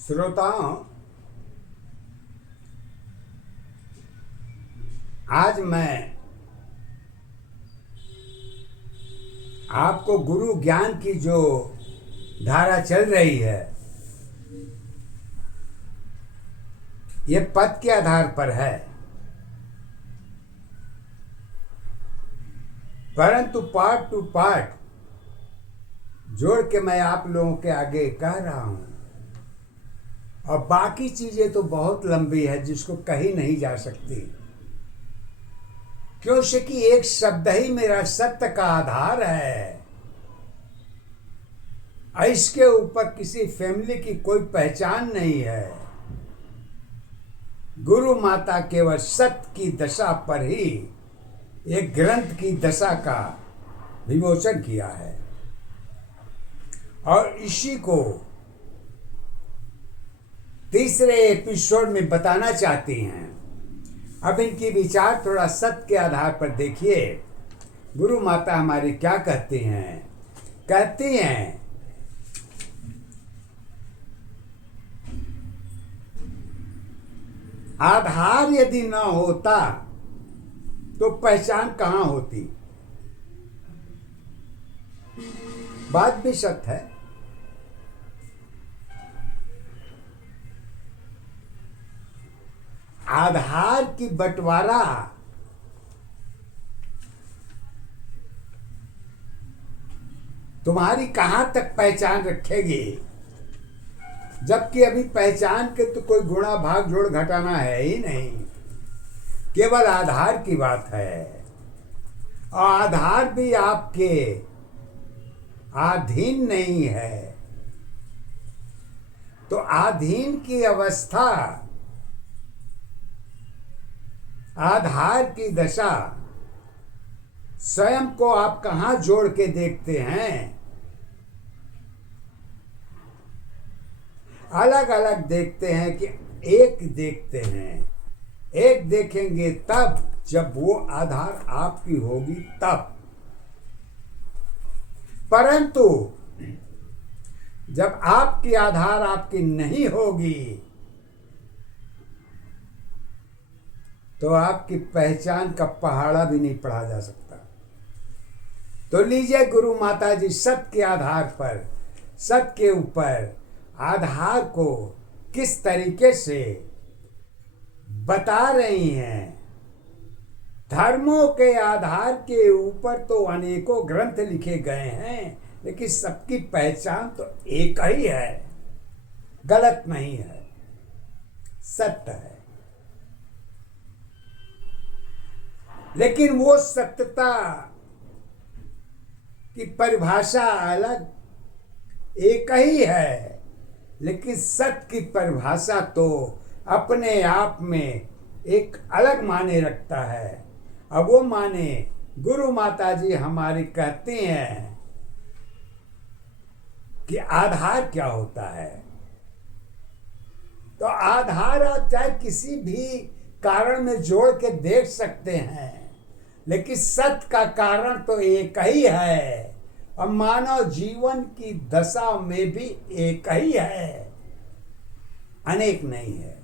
श्रोताओं, आज मैं आपको गुरु ज्ञान की जो धारा चल रही है, ये पद के आधार पर है, परंतु पार्ट टू पार्ट जोड़ के मैं आप लोगों के आगे कह रहा हूं। और बाकी चीजें तो बहुत लंबी है, जिसको कही नहीं जा सकती, क्योंकि एक शब्द ही मेरा सत्य का आधार है। इसके ऊपर किसी फैमिली की कोई पहचान नहीं है। गुरु माता केवल सत्य की दशा पर ही एक ग्रंथ की दशा का विमोचन किया है, और इसी को तीसरे एपिसोड में बताना चाहती हैं। अब इनकी विचार थोड़ा सत्य के आधार पर देखिए। गुरु माता हमारी क्या कहती हैं? कहती हैं, आधार यदि न होता तो पहचान कहां होती। बात भी सत्य है। आधार की बंटवारा तुम्हारी कहां तक पहचान रखेगी, जबकि अभी पहचान के तो कोई गुणा भाग जोड़ घटाना है ही नहीं, केवल आधार की बात है। और आधार भी आपके अधीन नहीं है। तो अधीन की अवस्था, आधार की दशा, स्वयं को आप कहां जोड़ के देखते हैं? अलग अलग देखते हैं कि एक देखते हैं? एक देखेंगे तब जब वो आधार आपकी होगी तब। परंतु जब आपकी आधार आपकी नहीं होगी तो आपकी पहचान का पहाड़ा भी नहीं पढ़ा जा सकता। तो लीजिए, गुरु माता जी सत्य के आधार पर, सत्य के ऊपर आधार को किस तरीके से बता रही हैं। धर्मों के आधार के ऊपर तो अनेकों ग्रंथ लिखे गए हैं, लेकिन सबकी पहचान तो एक ही है। गलत नहीं है, सत्य है। लेकिन वो सत्यता की परिभाषा अलग, एक ही है, लेकिन सत्य की परिभाषा तो अपने आप में एक अलग माने रखता है। अब वो माने गुरु माता जी हमारी कहती हैं कि आधार क्या होता है। तो आधार आप चाहे किसी भी कारण में जोड़ के देख सकते हैं, लेकिन सत्य का कारण तो एक ही है, और मानव जीवन की दशा में भी एक ही है, अनेक नहीं है।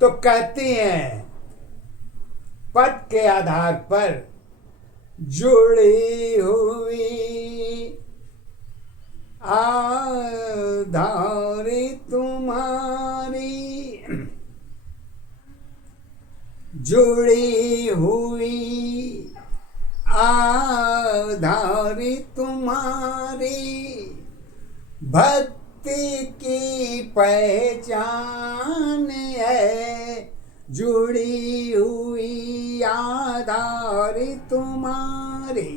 तो कहती हैं, पद के आधार पर जुड़ी हुई आधार तुम्हारी, जुड़ी हुई आधार तुम्हारी, भक्ति की पहचान है। जुड़ी हुई आधार तुम्हारी,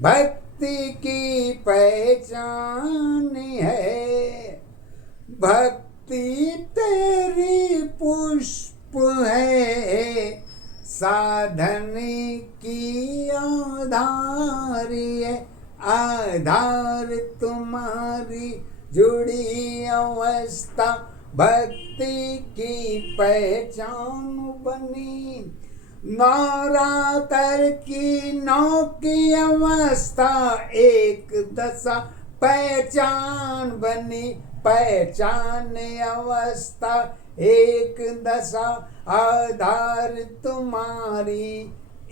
भक्ति की पहचान है। भक्ति तेरी पुष्प है, साधन की आधार है। आधार तुम्हारी जुड़ी अवस्था, भक्ति की पहचान बनी। नवरात्र की नौ की अवस्था, एक दशा पहचान बनी, पहचान अवस्था एक दशा, आधार तुम्हारी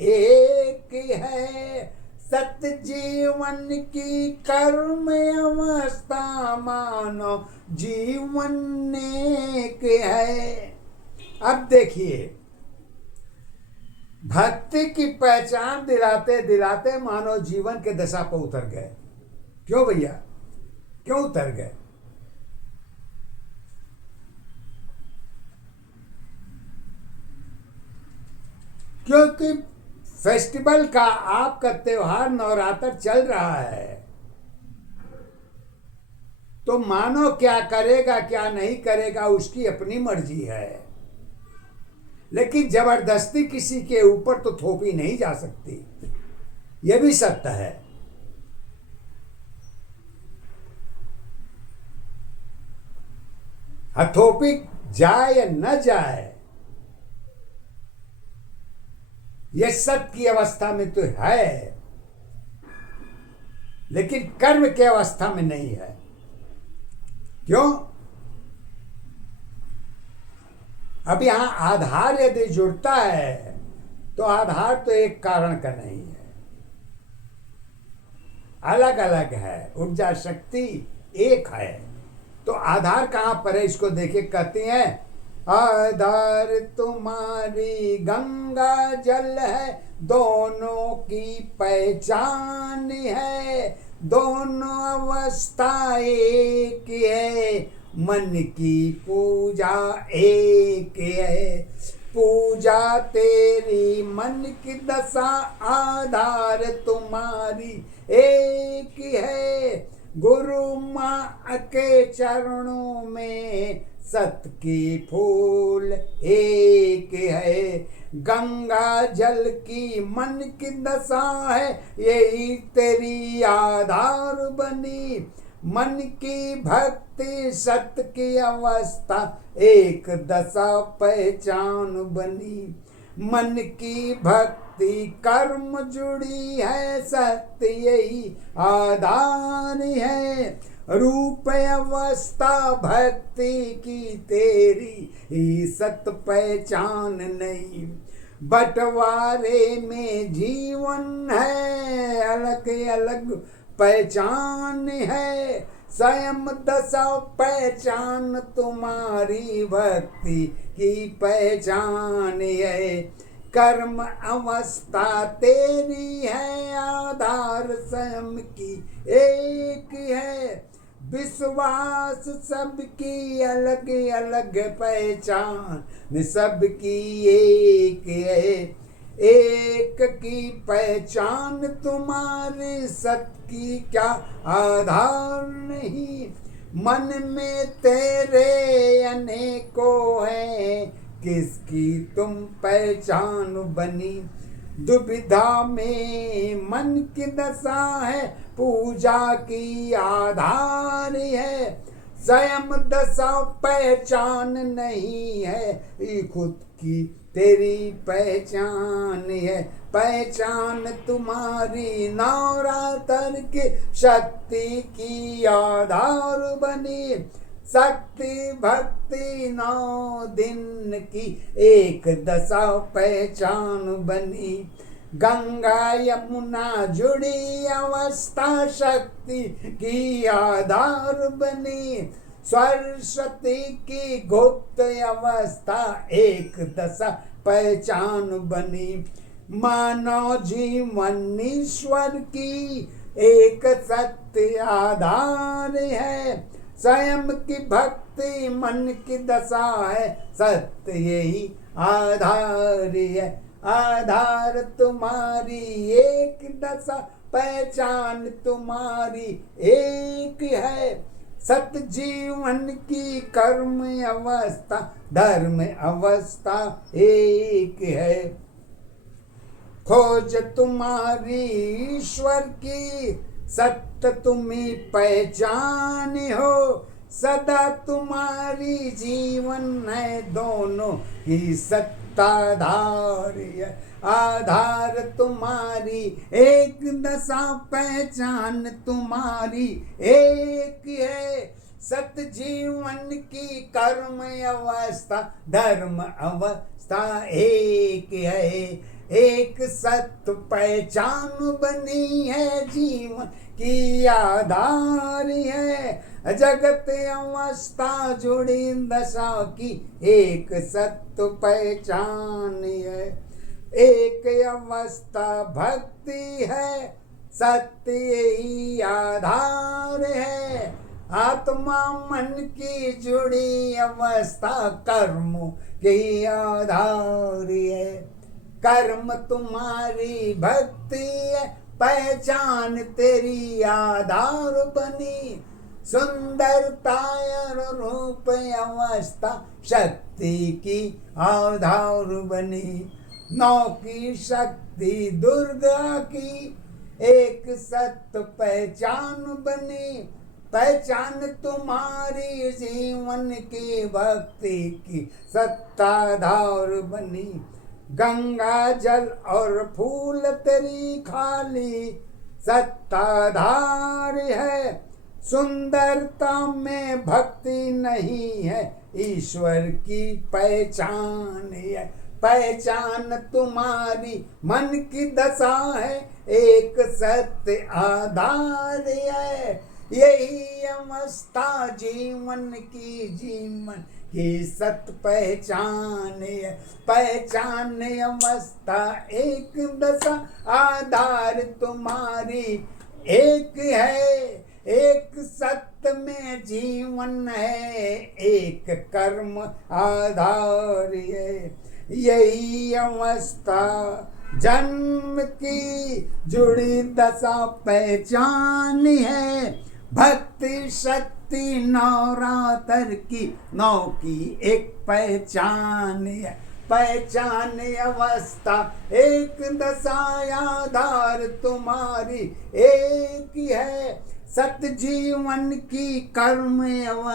एक है। सत्य जीवन की कर्म अवस्था, मानो जीवन एक है। अब देखिए, भक्ति की पहचान दिलाते दिलाते मानव जीवन के दशा पर उतर गए। क्यों भैया, क्यों उतर गए? क्योंकि फेस्टिवल का आपका त्योहार नवरात्र चल रहा है, तो मानो क्या करेगा क्या नहीं करेगा उसकी अपनी मर्जी है, लेकिन जबरदस्ती किसी के ऊपर तो थोपी नहीं जा सकती। यह भी सत्य है। थोपी जाए या न जाए, यह सत्य की अवस्था में तो है, लेकिन कर्म की अवस्था में नहीं है। क्यों? अब यहां आधार यदि जुड़ता है तो आधार तो एक कारण का नहीं है, अलग अलग है। ऊर्जा शक्ति एक है, तो आधार कहां पर है इसको देखिए। कहती हैं आधार तुम्हारी गंगा जल है, दोनों की पहचान है, दोनों अवस्था एक है, मन की पूजा एक है। पूजा तेरी मन की दशा, आधार तुम्हारी एक है। गुरु माँ के चरणों में सत की फूल एक है। गंगा जल की मन की दशा है, यही तेरी आधार बनी। मन की भक्ति सत्य की अवस्था, एक दशा पहचान बनी। मन की भक्ति कर्म जुड़ी है, सत्य यही आधार है। रूप अवस्था भक्ति की तेरी ही सत्य पहचान नहीं। बंटवारे में जीवन है, अलग अलग पहचान है। स्वयं दशा पहचान तुम्हारी, भक्ति की पहचान है। कर्म अवस्था तेरी है, आधार स्वयं की एक है। विश्वास सबकी अलग अलग पहचान, सबकी एक है। एक की पहचान तुम्हारे, सत्य की क्या आधार नहीं। मन में तेरे अनेकों है, किसकी तुम पहचान बनी। दुविधा में मन की दशा है, पूजा की आधार है। स्वयं दशा पहचान नहीं है, ये खुद की तेरी पहचान है। पहचान तुम्हारी नवरात्र की शक्ति की आधार बनी। शक्ति भक्ति 9 दिन की एक दशा पहचान बनी। गंगा यमुना जुड़ी अवस्था, शक्ति की आधार बनी। सरस्वती की गुप्त अवस्था, एक दशा पहचान बनी। मानव जीवन ईश्वर की एक सत्य आधार है। स्वयं की भक्ति मन की दशा है, सत्य यही आधार है। आधार तुम्हारी एक दशा, पहचान तुम्हारी एक है। सत्य जीवन की कर्म अवस्था, धर्म अवस्था एक है। खोज तुम्हारी ईश्वर की, सत्य तुम्ही पहचान हो। सदा तुम्हारी जीवन है, दोनों की सत्ताधार है। आधार तुम्हारी, एक दशा पहचान तुम्हारी एक है। सत जीवन की कर्म अवस्था धर्म अवस्था एक है। एक सत्य पहचान बनी है जीवन की आधार है। जगत अवस्था जुड़ी दशा की एक सत्य पहचान है। एक अवस्था भक्ति है, सत्य ही आधार है। आत्मा मन की जुड़ी अवस्था कर्मों की आधार है। कर्म तुम्हारी भक्ति है, पहचान तेरी आधार बनी। सुंदरता और रूप अवस्था शक्ति की आधार बनी। नौ की शक्ति दुर्गा की एक सत्य पहचान बनी। पहचान तुम्हारी जीवन की भक्ति की सत्ताधार बनी। गंगा जल और फूल तेरी खाली सत्ताधार है। सुंदरता में भक्ति नहीं है, ईश्वर की पहचान है। पहचान तुम्हारी मन की दशा है, एक सत्य आधार है। यही अवस्था जीवन की सत्य पहचान है। पहचान अवस्था एक दशा आधार तुम्हारी एक है। एक सत्य में जीवन है, एक कर्म आधार है। यही अवस्था जन्म की जुड़ी दशा पहचान है। भक्ति शक्ति नवरात्र की नौ की एक पहचान है। पहचान अवस्था एक दशा आधार तुम्हारी एक है। सत जीवन की कर्म अवस्था